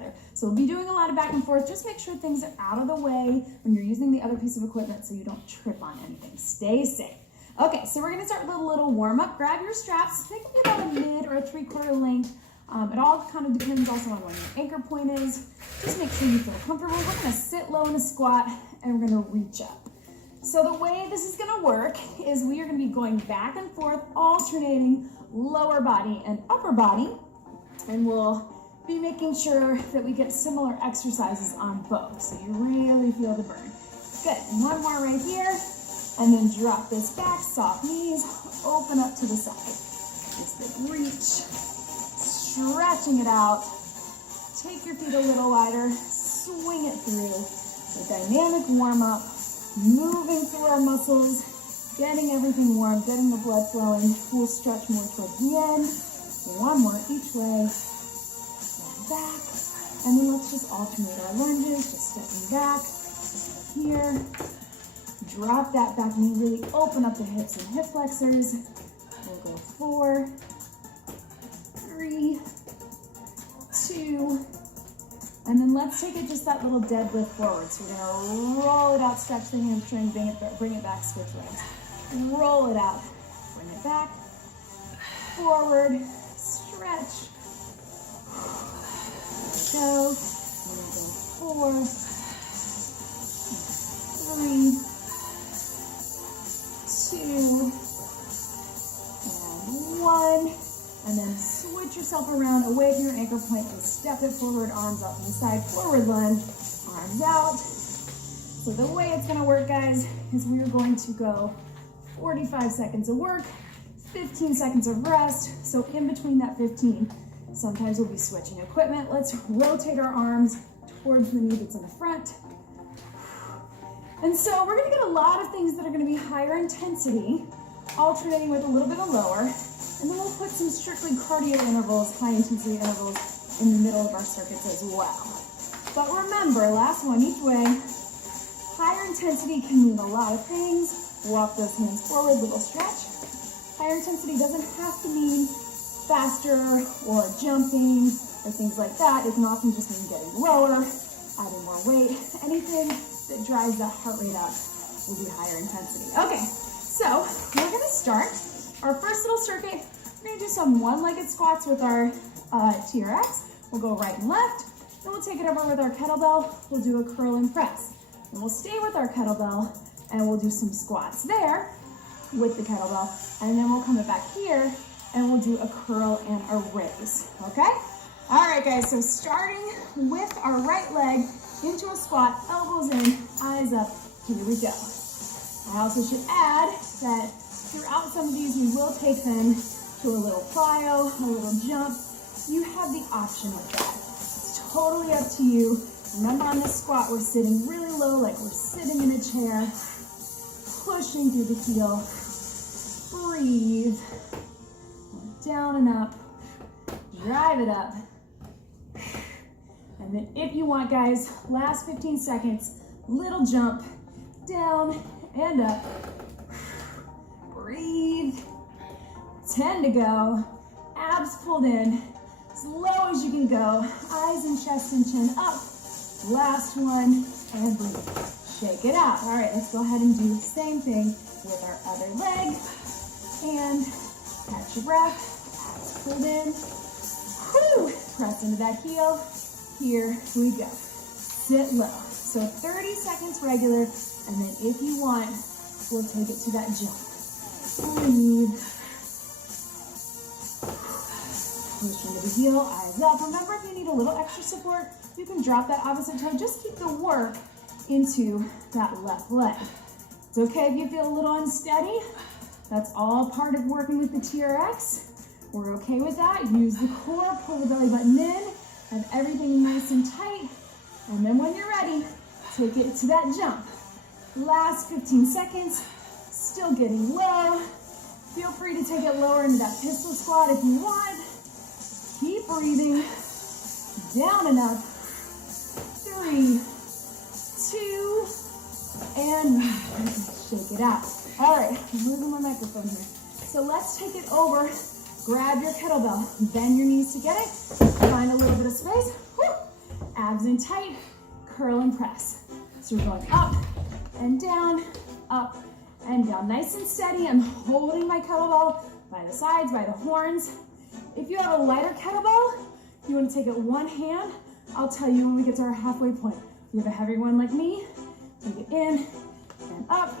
So we'll be doing a lot of back and forth. Just make sure things are out of the way when you're using the other piece of equipment so you don't trip on anything. Stay safe. Okay, so we're gonna start with a little warm up. Grab your straps. They can be about a mid or a 3/4 length. It all kind of depends also on where your anchor point is. Just make sure you feel comfortable. We're gonna sit low in a squat and we're gonna reach up. So the way this is gonna work is we are gonna be going back and forth, alternating lower body and upper body, and we'll be making sure that we get similar exercises on both, so you really feel the burn. Good, and one more right here, and then drop this back, soft knees, open up to the side. Just big reach, stretching it out. Take your feet a little wider, swing it through. A dynamic warm up, moving through our muscles, getting everything warm, getting the blood flowing. We'll stretch more towards the end. One more each way. Back, and then let's just alternate our lunges, just stepping back, here, drop that back knee, really open up the hips and hip flexors. We'll go 4, 3, 2, and then let's take it just that little deadlift forward. So we're gonna roll it out, stretch the hamstring, bring it back, switch legs. Roll it out, bring it back, forward, stretch, go. We're gonna go 4, 3, 2, and 1. And then switch yourself around away from your anchor point and step it forward, arms out to the side, forward lunge, arms out. So the way it's gonna work, guys, is we are going to go 45 seconds of work, 15 seconds of rest. So in between that 15, sometimes we'll be switching equipment. Let's rotate our arms towards the knee that's in the front. And so we're gonna get a lot of things that are gonna be higher intensity, alternating with a little bit of lower. And then we'll put some strictly cardio intervals, high intensity intervals in the middle of our circuits as well. But remember, last one each way, higher intensity can mean a lot of things. Walk those hands forward, little stretch. Higher intensity doesn't have to mean faster or jumping or things like that. It can often just mean getting lower, adding more weight. Anything that drives that heart rate up will be higher intensity. Okay, so we're gonna start our first little circuit. We're gonna do some one-legged squats with our TRX. We'll go right and left. Then we'll take it over with our kettlebell. We'll do a curl and press. And we'll stay with our kettlebell and we'll do some squats there with the kettlebell. And then we'll come back here and we'll do a curl and a raise, okay? All right, guys, so starting with our right leg into a squat, elbows in, eyes up, here we go. I also should add that throughout some of these, we will take them to a little plyo, a little jump. You have the option with that. It's totally up to you. Remember, on this squat, we're sitting really low, like we're sitting in a chair, pushing through the heel. Breathe. Down and up. Drive it up. And then if you want, guys, last 15 seconds, little jump, down and up. Breathe. 10 to go. Abs pulled in. As low as you can go. Eyes and chest and chin up. Last one, and breathe. Shake it out. All right, let's go ahead and do the same thing with our other leg. And catch your breath. Abs pulled in. Whew. Press into that heel. Here we go. Sit low. So 30 seconds regular, and then if you want, we'll take it to that jump. Breathe. Push into the heel, eyes up. Remember, if you need a little extra support, you can drop that opposite toe. Just keep the work into that left leg. It's okay if you feel a little unsteady. That's all part of working with the TRX. We're okay with that. Use the core, pull the belly button in, have everything nice and tight. And then when you're ready, take it to that jump. Last 15 seconds, still getting low. Feel free to take it lower into that pistol squat if you want. Keep breathing. Down and up. 3, 2, and shake it out. All right, I'm losing my microphone here. So let's take it over. Grab your kettlebell. Bend your knees to get it. Find a little bit of space. Woo. abs in tight, curl and press. So we're going up and down, up and down. Nice and steady. I'm holding my kettlebell by the sides, by the horns. If you have a lighter kettlebell, you want to take it one hand. I'll tell you when we get to our halfway point. If you have a heavier one like me, take it in and up.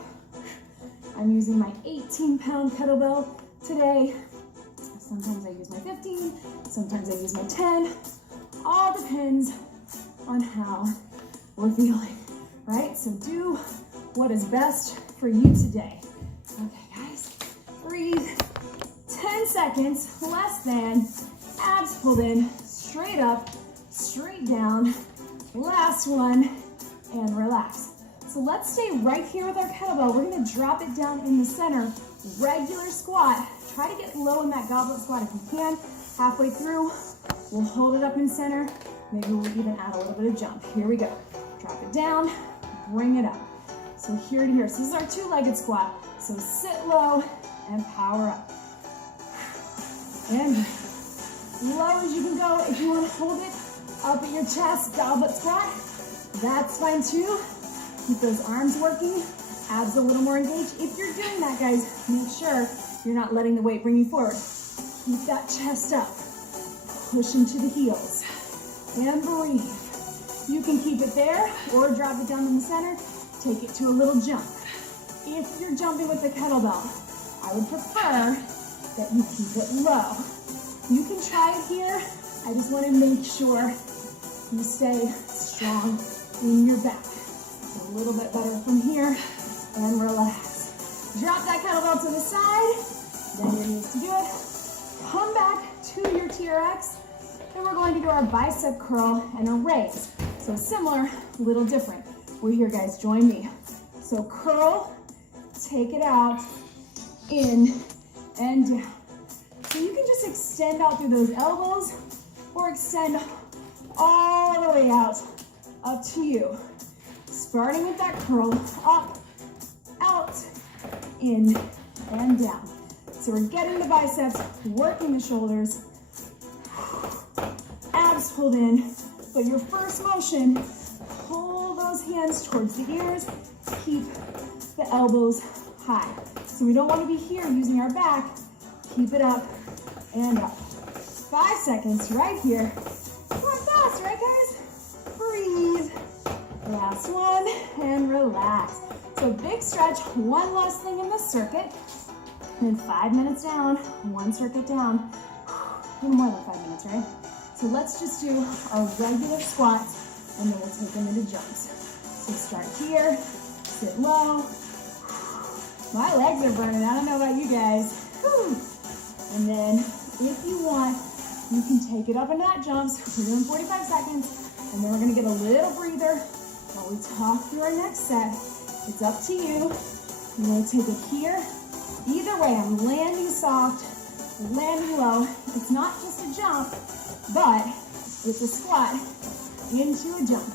I'm using my 18-pound kettlebell today. Sometimes I use my 15, sometimes I use my 10. All depends on how we're feeling, right? So do what is best for you today. Okay, guys, breathe. 10 seconds, less than. Abs pulled in, straight up, straight down. Last one, and relax. So let's stay right here with our kettlebell. We're gonna drop it down in the center. Regular squat. Try to get low in that goblet squat if you can. Halfway through, we'll hold it up in center. Maybe we'll even add a little bit of jump. Here we go. Drop it down, bring it up. So here to here. So this is our two-legged squat. So sit low and power up. And low as you can go. If you want to hold it up at your chest, goblet squat, that's fine too. Keep those arms working, abs a little more engaged. If you're doing that, guys, make sure you're not letting the weight bring you forward. Keep that chest up. Push into the heels. And breathe. You can keep it there or drop it down in the center. Take it to a little jump. If you're jumping with the kettlebell, I would prefer that you keep it low. You can try it here. I just want to make sure you stay strong in your back. A little bit better from here, and relax. Drop that kettlebell to the side, then you're used to do it. Come back to your TRX, and we're going to do our bicep curl and a raise. So similar, a little different. We're here, guys, join me. So curl, take it out, in and down. So you can just extend out through those elbows, or extend all the way out, up to you. Starting with that curl, up, out, in, and down. So we're getting the biceps, working the shoulders, abs pulled in, but your first motion, pull those hands towards the ears, keep the elbows high. So we don't want to be here using our back, keep it up and up. 5 seconds right here. Going fast, right guys? Breathe. Last one, and relax. So big stretch, one last thing in the circuit, and then 5 minutes down, one circuit down. A little more than 5 minutes, right? So let's just do our regular squats, and then we'll take them into jumps. So start here, sit low. My legs are burning, I don't know about you guys. Whew. And then if you want, you can take it up in that jumps. We're doing 45 seconds, and then we're gonna get a little breather while we talk through our next set. It's up to you. You want to take it here. Either way, I'm landing soft, landing low. It's not just a jump, but it's a squat into a jump.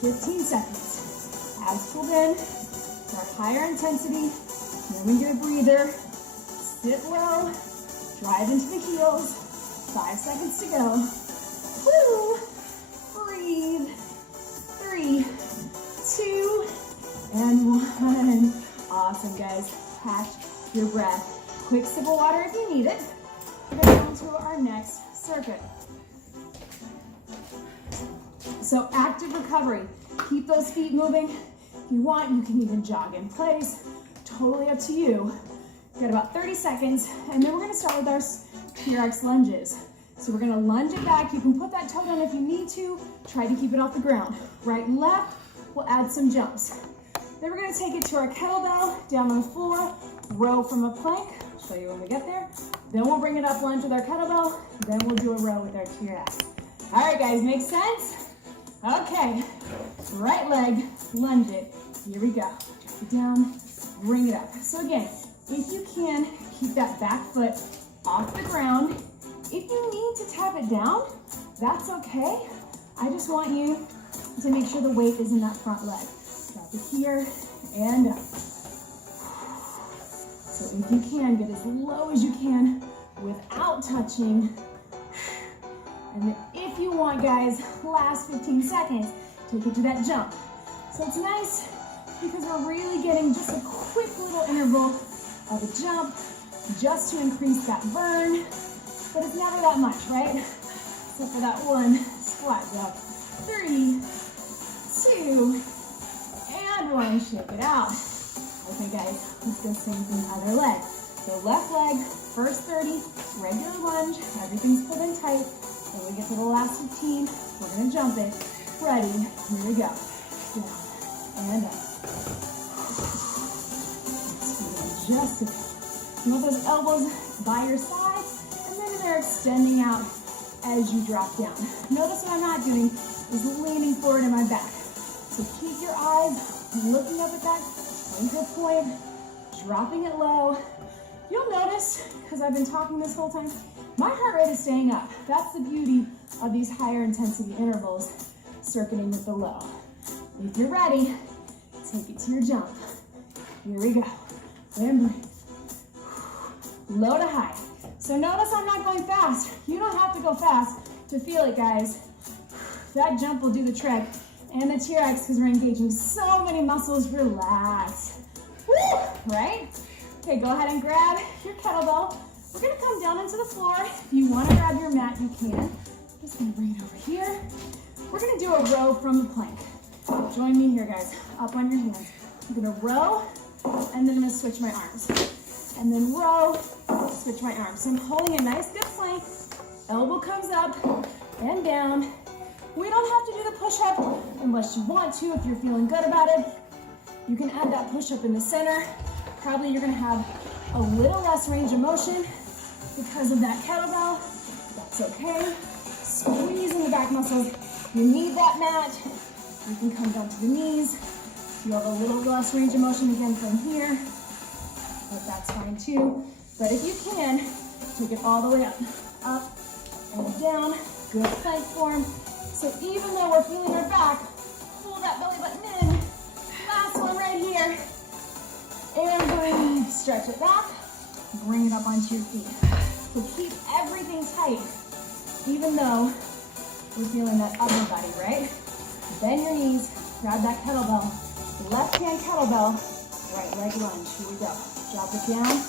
15 seconds. Abs pulled in for a higher intensity. Then we get a breather. Sit low, drive into the heels. 5 seconds to go. Woo! Breathe. 3, 2, and 1. Awesome, guys. Catch your breath. Quick sip of water if you need it. We're going to go on to our next circuit. So active recovery. Keep those feet moving. If you want, you can even jog in place. Totally up to you. We've got about 30 seconds, and then we're going to start with our TRX lunges. So we're gonna lunge it back. You can put that toe down if you need to. Try to keep it off the ground. Right and left, we'll add some jumps. Then we're gonna take it to our kettlebell, down on the floor, row from a plank. I'll show you when we get there. Then we'll bring it up, lunge with our kettlebell. Then we'll do a row with our TRX. All right, guys, make sense? Okay, right leg, lunge it. Here we go. Drop it down, bring it up. So again, if you can, keep that back foot off the ground. If you need to tap it down, that's okay. I just want you to make sure the weight is in that front leg. Drop it here and up. So if you can, get as low as you can without touching. And then if you want, guys, last 15 seconds, take it to that jump. So it's nice because we're really getting just a quick little interval of a jump just to increase that burn, but it's never that much, right? Except for that one squat jump. 3, 2, and 1, shake it out. Okay guys, let's go same thing other leg. So left leg, first 30, regular lunge, everything's pulled in tight. When we get to the last 15, we're gonna jump it. Ready, here we go. Down and up. Just a bit. You want those elbows by your side, and then they're extending out as you drop down. Notice what I'm not doing is leaning forward in my back. So keep your eyes looking up at that anchor point, dropping it low. You'll notice, because I've been talking this whole time, my heart rate is staying up. That's the beauty of these higher intensity intervals, circuiting with the low. If you're ready, take it to your jump. Here we go. And breathe. Low to high. So notice I'm not going fast. You don't have to go fast to feel it, guys. That jump will do the trick. And the T-Rex, because we're engaging so many muscles. Relax. Woo! Right? Okay, go ahead and grab your kettlebell. We're gonna come down into the floor. If you wanna grab your mat, you can. I'm just gonna bring it over here. We're gonna do a row from the plank. Join me here, guys. Up on your hands. I'm gonna row, and then I'm gonna switch my arms. And then row, switch my arms. So I'm holding a nice good plank. Elbow comes up and down. We don't have to do the push-up unless you want to, if you're feeling good about it. You can add that push-up in the center. Probably you're gonna have a little less range of motion because of that kettlebell. That's okay. Squeezing the back muscles. You need that mat. You can come down to the knees. You have a little less range of motion again from here, but that's fine too. But if you can, take it all the way up and down. Good plank form. So even though we're feeling our back, pull that belly button in. Last one right here. And breathe. Stretch it back. Bring it up onto your feet. So keep everything tight, even though we're feeling that upper body, right? Bend your knees. Grab that kettlebell. Left hand kettlebell. Right leg lunge. Here we go. Drop it down.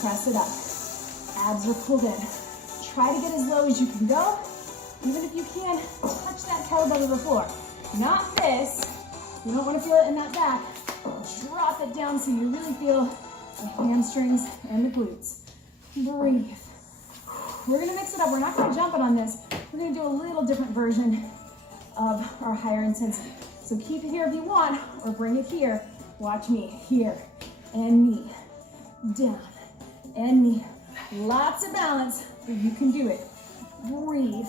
Press it up. Abs are pulled in. Try to get as low as you can go. Even if you can, touch that kettlebell to the floor. Not this. You don't want to feel it in that back. Drop it down so you really feel the hamstrings and the glutes. Breathe. We're going to mix it up. We're not going to jump it on this. We're going to do a little different version of our higher intensity. So keep it here if you want, or bring it here. Watch me. Here and knee. Down and knee. Lots of balance, but you can do it. Breathe.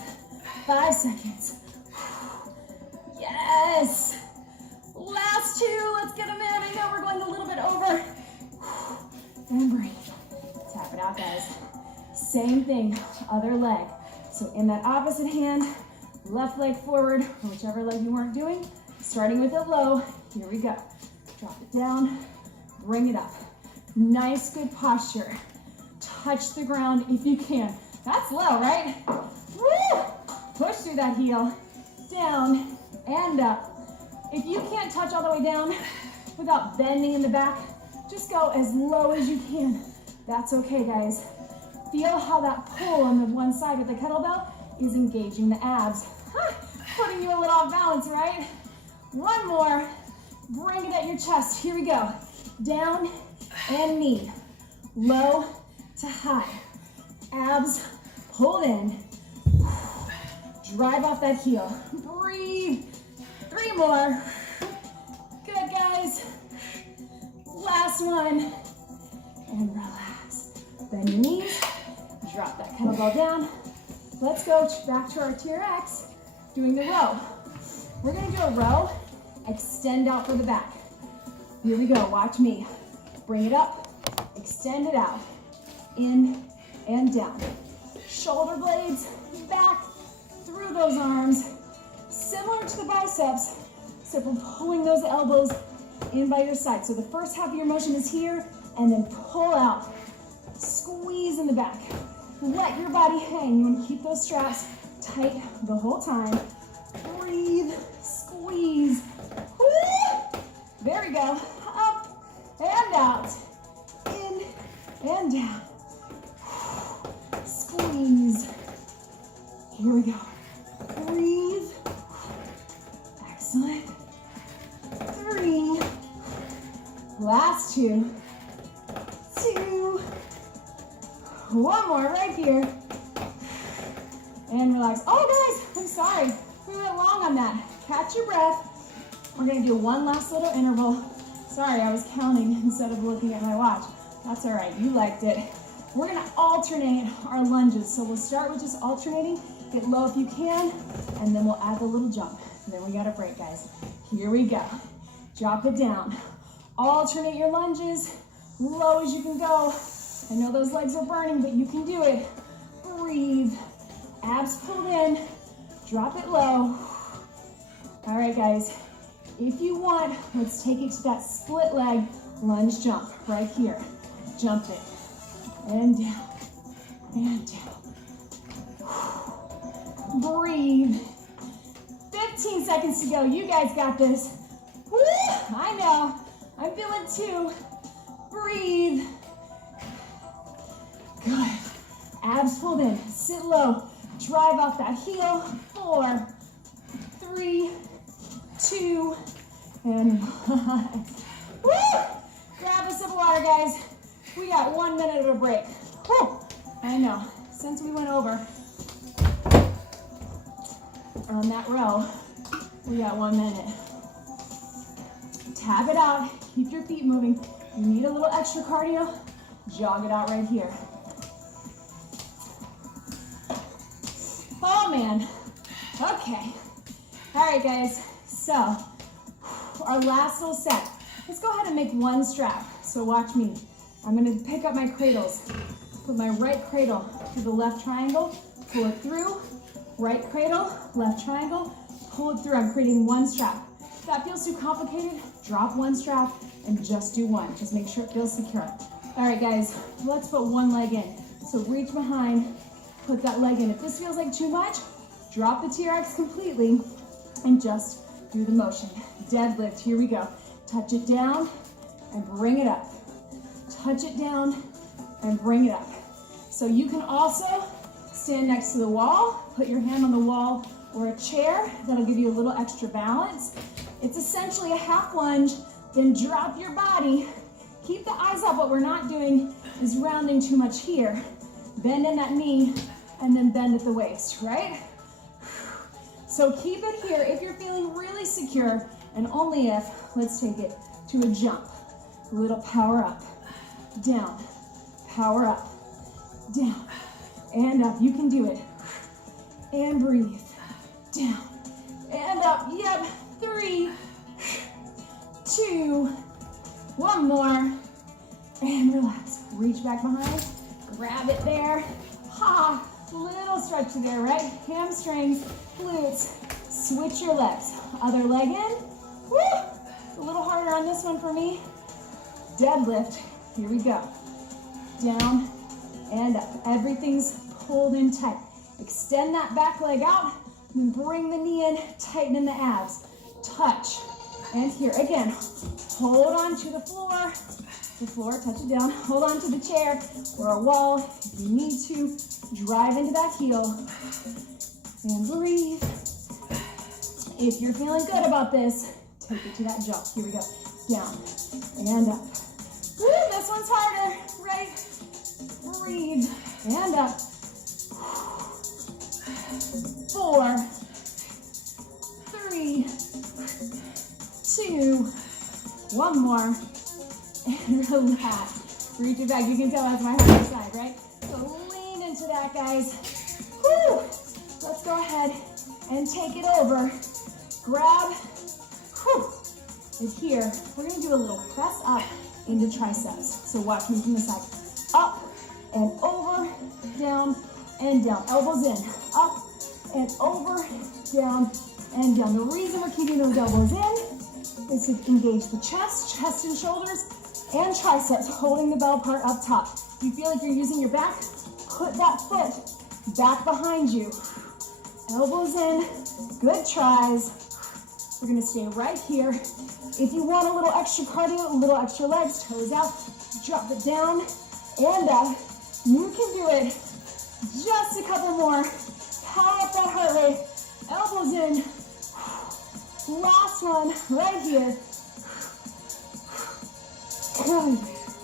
5 seconds. Yes. Last 2. Let's get them in. I know we're going a little bit over. And breathe. Tap it out, guys. Same thing, other leg. So in that opposite hand, left leg forward, or whichever leg you weren't doing. Starting with it low. Here we go. Drop it down. Bring it up. Nice, good posture. Touch the ground if you can. That's low, right? Woo! Push through that heel. Down and up. If you can't touch all the way down without bending in the back, just go as low as you can. That's okay, guys. Feel how that pull on the one side with the kettlebell is engaging the abs. Putting you a little off balance, right? One more. Bring it at your chest. Here we go. Down and knee. Low to high. Abs pulled in. Drive off that heel. Breathe. 3 more. Good, guys. Last one. And relax. Bend your knees. Drop that kettlebell down. Let's go back to our T-Rex, doing the row. We're gonna do a row, extend out for the back. Here we go, watch me. Bring it up, extend it out, in and down. Shoulder blades back through those arms, similar to the biceps, except for pulling those elbows in by your side. So the first half of your motion is here, and then pull out, squeeze in the back. Let your body hang. You want to keep those straps tight the whole time. Breathe, squeeze. Woo! There we go. Up and out. In and down. Squeeze. Here we go. Breathe. Excellent. 3. Last 2. 2. One more right here. And relax. Oh, guys, I'm sorry. We went long on that. Catch your breath. We're going to do one last little interval. Sorry, I was counting instead of looking at my watch. That's all right. You liked it. We're going to alternate our lunges. So we'll start with just alternating. Get low if you can, and then we'll add the little jump. And then we got a break, guys. Here we go. Drop it down. Alternate your lunges, low as you can go. I know those legs are burning, but you can do it. Breathe. Abs pulled in. Drop it low. All right, guys. If you want, let's take it to that split leg lunge jump right here. Jump it. And down. And down. Breathe. 15 seconds to go. You guys got this. Woo! I know. I'm feeling too. Breathe. Good. Abs pulled in. Sit low. Drive off that heel. 4, 3, 2, and 1. Woo! Grab a sip of water, guys. We got 1 minute of a break. Whew. I know. Since we went over on that row, we got 1 minute. Tap it out. Keep your feet moving. You need a little extra cardio. Jog it out right here. Oh, man. Okay. All right, guys. So, our last little set. Let's go ahead and make one strap. So watch me. I'm going to pick up my cradles. Put my right cradle to the left triangle. Pull it through. Right cradle, left triangle. Pull it through. I'm creating one strap. If that feels too complicated, drop one strap and just do one. Just make sure it feels secure. All right, guys. Let's put one leg in. So reach behind. Put that leg in. If this feels like too much, drop the TRX completely and just do the motion. Deadlift, here we go. Touch it down and bring it up. Touch it down and bring it up. So you can also stand next to the wall, put your hand on the wall or a chair. That'll give you a little extra balance. It's essentially a half lunge, then drop your body. Keep the eyes up. What we're not doing is rounding too much here. Bend in that knee and then bend at the waist, right? So keep it here if you're feeling really secure, and only if, let's take it to a jump. A little power up, down, power up, down, and up. You can do it. And breathe, down, and up. Yep, 3, 2, one more, and relax. Reach back behind, grab it there. Ha, little stretch there, right? Hamstrings, glutes, switch your legs. Other leg in. Woo! It's a little harder on this one for me. Deadlift, here we go. Down and up. Everything's pulled in tight. Extend that back leg out, and then bring the knee in, tighten in the abs. Touch, and here, again, hold on to the floor, touch it down, hold on to the chair or a wall if you need to. Drive into that heel, and breathe. If you're feeling good about this, take it to that jump. Here we go. Down and up. Woo, this one's harder, right? Breathe and up. 4, 3, 2, one more, and relax. Reach it back. You can tell that's my harder side, right? So lean into that, guys. Woo! Let's go ahead and take it over. Grab, whew, and here, we're gonna do a little press up into triceps. So watch me from the side. Up and over, down and down. Elbows in, up and over, down and down. The reason we're keeping those elbows in is to engage the chest and shoulders, and triceps, holding the bell part up top. If you feel like you're using your back, put that foot back behind you. elbows in, good tries. We're gonna stay right here. If you want a little extra cardio, a little extra legs, toes out, drop it down and up. You can do it. Just a couple more. Power up that heart rate. Elbows in. Last one, right here. Good.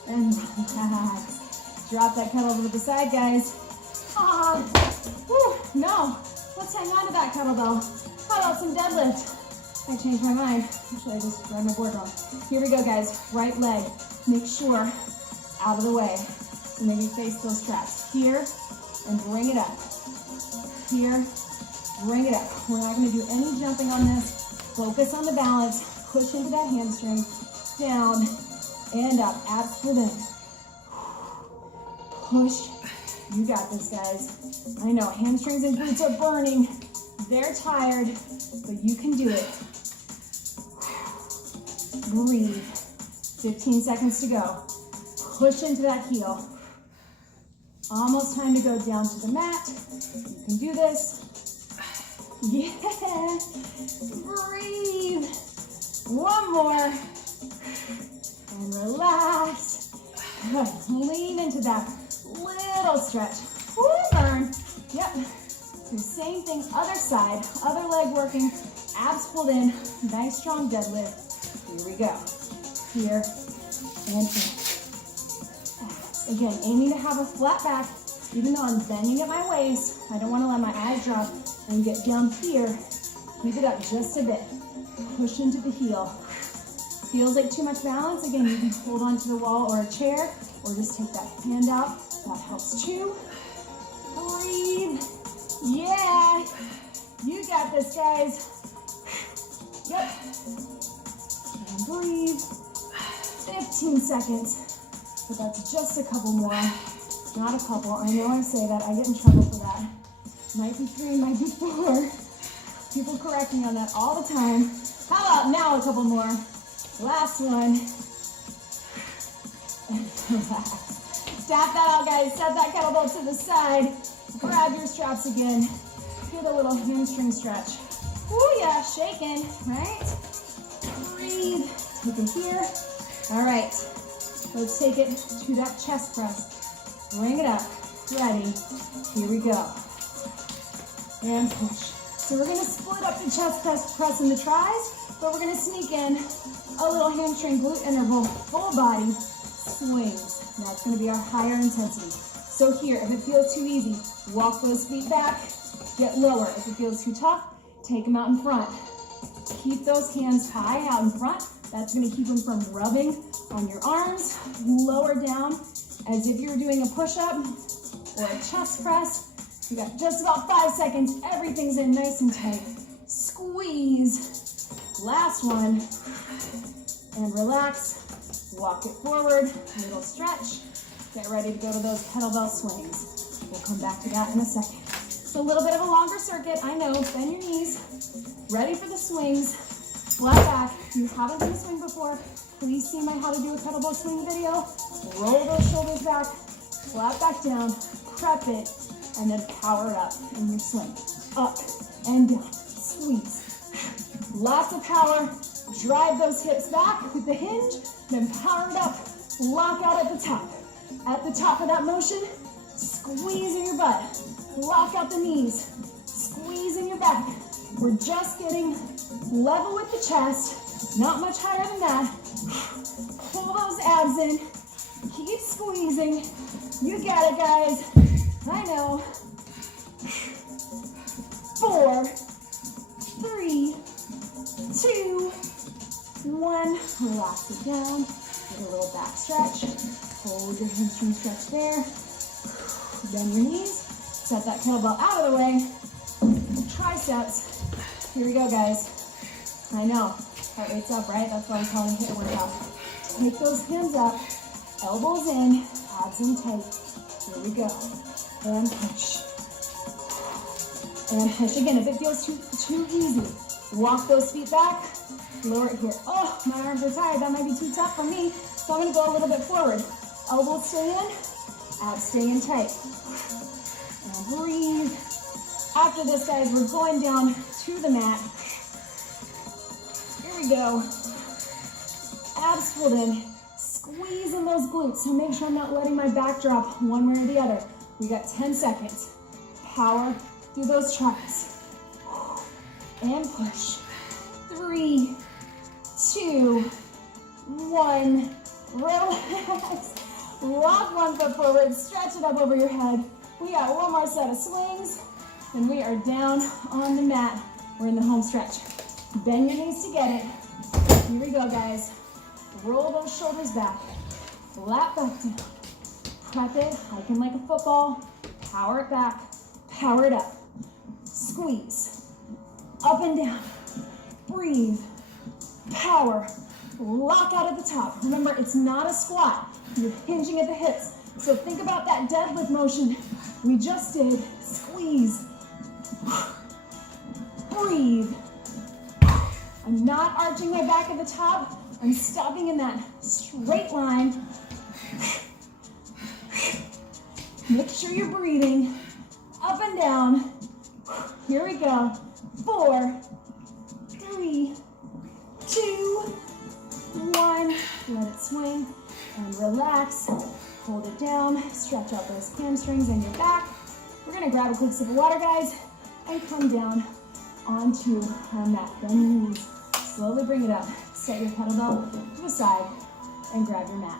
And relax. Drop that kettlebell to the side, guys. No. Let's hang on to that kettlebell. How about some deadlift? I changed my mind. Actually, I just grabbed my board wrong. Here we go, guys. Right leg. Make sure it's out of the way. So maybe face those straps. Here, and bring it up. Here, bring it up. We're not going to do any jumping on this. Focus on the balance. Push into that hamstring. Down and up. Abs pulled in. Push. You got this, guys. I know hamstrings and glutes are burning. They're tired, but you can do it. Breathe. 15 seconds to go. Push into that heel. Almost time to go down to the mat. You can do this. Yeah. Breathe. One more. And relax. Good. Lean into that little stretch. Woo, burn. Yep. So same thing, other side, other leg working, abs pulled in, nice strong deadlift. Here we go. Here and here. Again, aiming to have a flat back, even though I'm bending at my waist. I don't want to let my eyes drop and get down here. Keep it up just a bit. Push into the heel. Feels like too much balance. Again, you can hold onto the wall or a chair, or just take that hand out. That helps too. Breathe. Yeah. You got this, guys. Yep. And breathe. 15 seconds. But that's just a couple more. Not a couple. I know I say that. I get in trouble for that. Might be 3, might be 4. People correct me on that all the time. How about now a couple more? Last one. And relax. Tap that out, guys. Set that kettlebell to the side. Grab your straps again. Get a little hamstring stretch. Ooh, yeah, shaking, right? Breathe. Take it here. All right. Let's take it to that chest press. Bring it up. Ready. Here we go. And push. So we're going to split up the chest press and the tries, but we're going to sneak in a little hamstring glute interval, full body swings. That's going to be our higher intensity. So here, if it feels too easy, walk those feet back, get lower. If it feels too tough, take them out in front. Keep those hands high out in front. That's going to keep them from rubbing on your arms. Lower down as if you're doing a push-up or a chest press. You got just about 5 seconds. Everything's in nice and tight. Squeeze. Last one. And relax. Walk it forward. Little stretch. Get ready to go to those kettlebell swings. We'll come back to that in a second. It's a little bit of a longer circuit. I know. Bend your knees. Ready for the swings. Flat back. If you haven't done a swing before, please see my how to do a kettlebell swing video. Roll those shoulders back. Flat back down. Prep it. And then power it up in your swing. Up and down. Squeeze. Lots of power. Drive those hips back with the hinge. Then power it up. Lock out at the top. At the top of that motion, squeeze in your butt. Lock out the knees. Squeeze in your back. We're just getting level with the chest. Not much higher than that. Pull those abs in. Keep squeezing. You got it, guys. I know. 4, 3, 2, 1. Relax it down. Get a little back stretch. Hold your hamstring stretch there. Bend your knees. Set that kettlebell out of the way. Triceps. Here we go, guys. I know. Heart rate's up, right? That's why we call it a HIIT workout. Take those hands up. Elbows in. Abs in tight. Here we go. And push. And push again. If it feels too easy, walk those feet back. Lower it here. Oh, my arms are tired. That might be too tough for me. So I'm going to go a little bit forward. Elbows stay in. Abs stay in tight. And breathe. After this, guys, we're going down to the mat. Here we go. Abs pulled in. Squeezing those glutes, so make sure I'm not letting my back drop one way or the other. We got 10 seconds. Power through those tries. And push. 3, 2, 1. Relax. Lock one foot forward, stretch it up over your head. We got one more set of swings, and we are down on the mat. We're in the home stretch. Bend your knees to get it. Here we go, guys. Roll those shoulders back. Flat back down. Prep it, hiking like a football. Power it back. Power it up. Squeeze. Up and down. Breathe. Power. Lock out at the top. Remember, it's not a squat. You're hinging at the hips. So think about that deadlift motion we just did. Squeeze. Breathe. I'm not arching my back at the top. I'm stopping in that straight line. Make sure you're breathing. Up and down. Here we go. 4, 3, 2, 1. Let it swing and relax. Hold it down. Stretch out those hamstrings and your back. We're gonna grab a quick sip of water, guys, and come down onto our mat. Bend your knees. Slowly bring it up. Set your kettlebell to the side and grab your mat.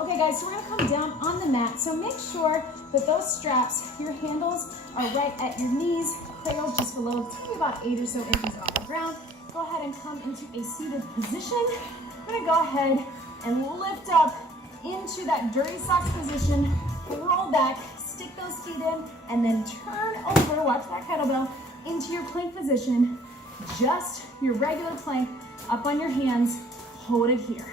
Okay, guys, so we're gonna come down on the mat. So make sure that those straps, your handles, are right at your knees. Cradle's just below, maybe about 8 or so inches off the ground. Go ahead and come into a seated position. We're gonna go ahead and lift up into that dirty socks position. Roll back, stick those feet in, and then turn over, watch that kettlebell, into your plank position. Just your regular plank, up on your hands, hold it here.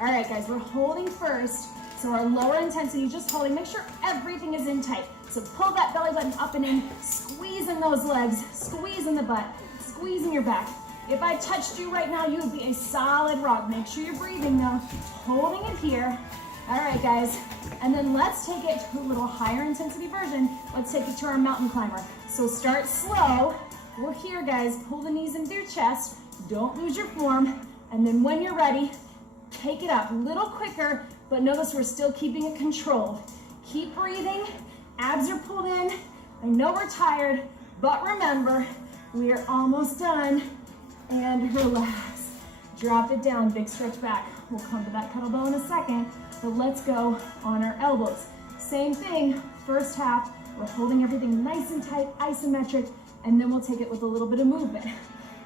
All right, guys, we're holding first. So our lower intensity, just holding, make sure everything is in tight. So pull that belly button up and in, squeeze in those legs, squeeze in the butt, squeeze in your back. If I touched you right now, you would be a solid rock. Make sure you're breathing though, holding it here. All right, guys, and then let's take it to a little higher intensity version. Let's take it to our mountain climber. So start slow. We're here, guys. Pull the knees into your chest. Don't lose your form. And then when you're ready, take it up a little quicker, but notice we're still keeping it controlled. Keep breathing. Abs are pulled in. I know we're tired, but remember, we are almost done. And relax. Drop it down, big stretch back. We'll come to that kettlebell in a second, but let's go on our elbows. Same thing, first half, we're holding everything nice and tight, isometric, and then we'll take it with a little bit of movement.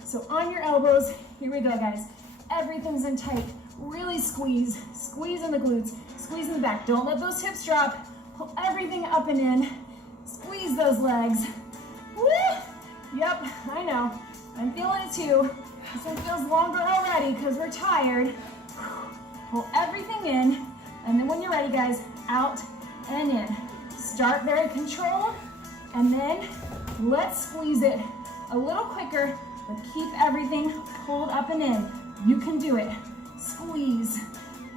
So on your elbows, here we go, guys. Everything's in tight. Really squeeze. Squeeze in the glutes. Squeeze in the back. Don't let those hips drop. Pull everything up and in. Squeeze those legs. Woo! Yep, I know. I'm feeling it too. This one feels longer already because we're tired. Pull everything in. And then when you're ready, guys, out and in. Start very controlled. And then let's squeeze it a little quicker, but keep everything pulled up and in. You can do it. Squeeze.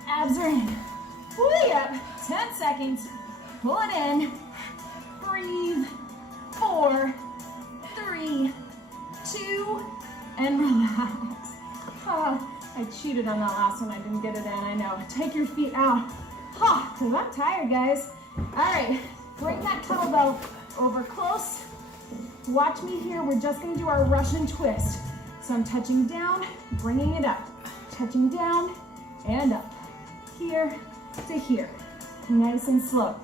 Abs are in. Woo, yep. 10 seconds. Pull it in. Breathe. 4, 3, 2, and relax. Oh, I cheated on that last one. I didn't get it in. I know. Take your feet out. Because I'm tired, guys. All right. Bring that kettlebell over close. Watch me here. We're just going to do our Russian twist. So I'm touching down, bringing it up. Touching down and up. Here to here. Nice and slow.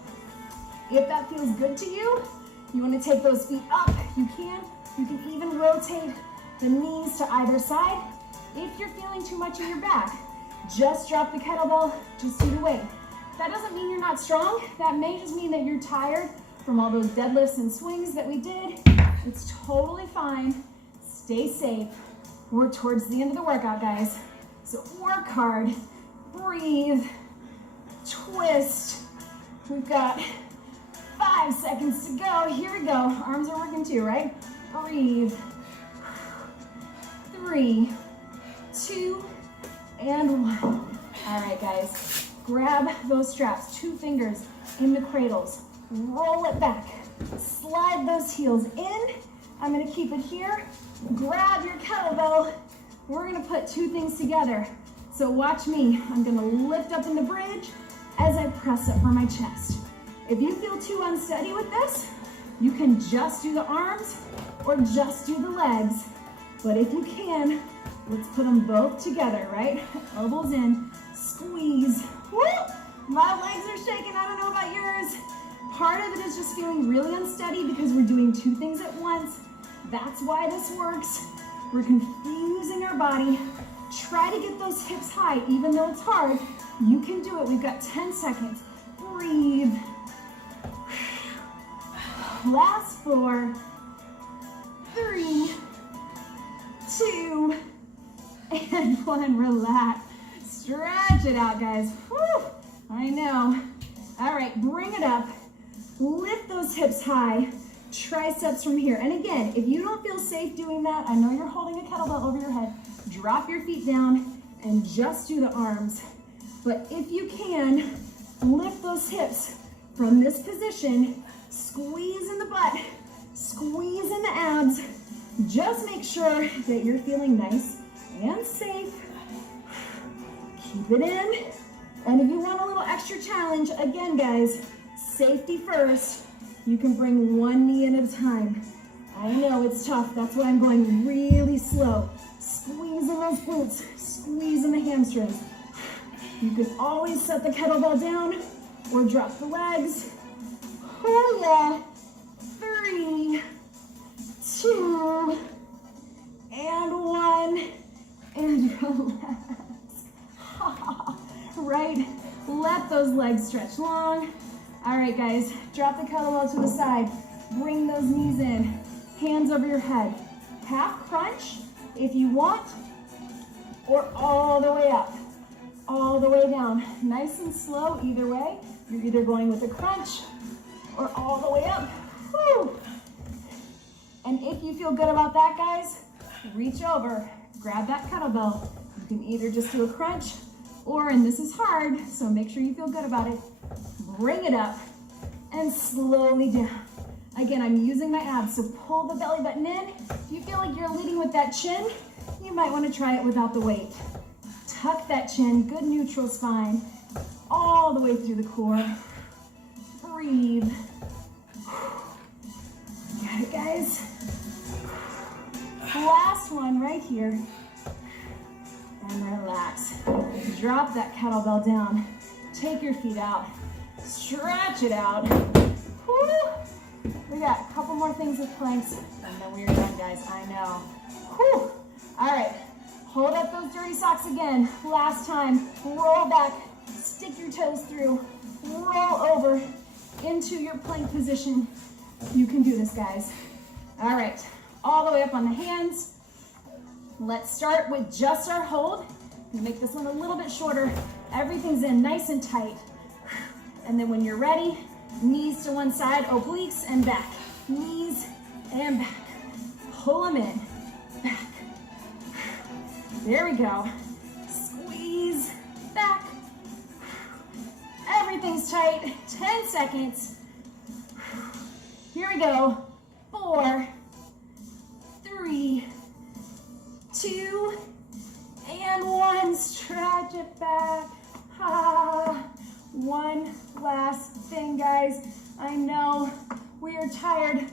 If that feels good to you, you want to take those feet up. You can. You can even rotate the knees to either side. If you're feeling too much in your back, just drop the kettlebell, just do the weight. That doesn't mean you're not strong. That may just mean that you're tired from all those deadlifts and swings that we did. It's totally fine. Stay safe. We're towards the end of the workout, guys. So work hard, breathe, twist. We've got 5 seconds to go. Here we go. Arms are working too, right? Breathe. 3, 2, and 1. All right, guys. Grab those straps, 2 fingers in the cradles. Roll it back. Slide those heels in I'm gonna keep it here. Grab your kettlebell. We're gonna put two things together. So watch me. I'm gonna lift up in the bridge as I press up for my chest. If you feel too unsteady with this, you can just do the arms or just do the legs. But if you can, let's put them both together, right? Elbows in, squeeze. Woo! My legs are shaking, I don't know about yours. Part of it is just feeling really unsteady because we're doing two things at once. That's why this works. We're confusing our body. Try to get those hips high, even though it's hard. You can do it. We've got 10 seconds. Breathe. Last 4, 3, 2, and 1. Relax. Stretch it out, guys. Whew. I know. All right, bring it up. Lift those hips high. Triceps from here. And again, if you don't feel safe doing that, I know you're holding a kettlebell over your head, drop your feet down and just do the arms. But if you can, lift those hips from this position, squeeze in the butt, squeeze in the abs. Just make sure that you're feeling nice and safe. Keep it in. And if you want a little extra challenge, again, guys, safety first. You can bring one knee in at a time. I know it's tough. That's why I'm going really slow. Squeeze in those glutes, squeeze in the hamstrings. You can always set the kettlebell down or drop the legs. Oh yeah. 3, 2, and 1, and relax. Right? Let those legs stretch long. All right, guys, drop the kettlebell to the side. Bring those knees in. Hands over your head. Half crunch if you want, or all the way up, all the way down. Nice and slow either way. You're either going with a crunch or all the way up. Woo. And if you feel good about that, guys, reach over, grab that kettlebell. You can either just do a crunch or, and this is hard, so make sure you feel good about it, bring it up and slowly down. Again, I'm using my abs, so pull the belly button in. If you feel like you're leading with that chin, you might want to try it without the weight. Tuck that chin, good neutral spine, all the way through the core. Breathe. Got it, guys? Last one right here. And relax. Drop that kettlebell down. Take your feet out. Stretch it out. Woo. We got a couple more things with planks, and then we are done, guys. I know. Whew. All right. Hold up those dirty socks again. Last time. Roll back. Stick your toes through. Roll over into your plank position. You can do this, guys. All right. All the way up on the hands. Let's start with just our hold. Make this one a little bit shorter. Everything's in nice and tight. And then when you're ready, knees to one side, obliques and back. Knees and back. Pull them in, back. There we go. Squeeze, back. Everything's tight. 10 seconds. Here we go. 4, 3, 2, and 1. Stretch it back. One last thing, guys. I know we are tired.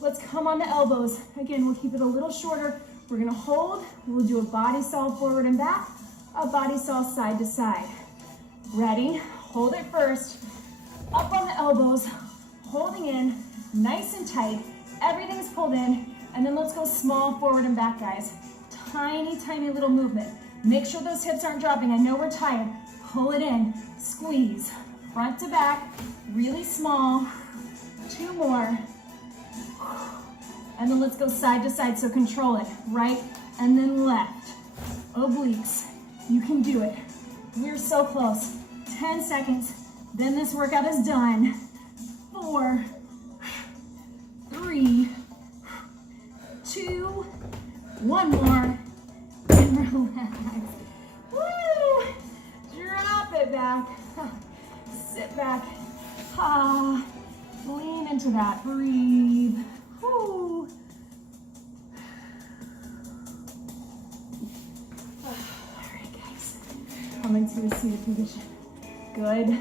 Let's come on the elbows. Again, we'll keep it a little shorter. We're gonna hold. We'll do a body saw forward and back, a body saw side to side. Ready? Hold it first. Up on the elbows, holding in, nice and tight. Everything's pulled in. And then let's go small forward and back, guys. Tiny, tiny little movement. Make sure those hips aren't dropping. I know we're tired. Pull it in, squeeze, front to back, really small. 2 more. And then let's go side to side, so control it. Right and then left. Obliques. You can do it. We're so close. 10 seconds. Then this workout is done. 4, 3, 2, 1 more. And relax. Woo! Drop it back. Sit back. Lean into that. Breathe. Woo. Come into a seated position. Good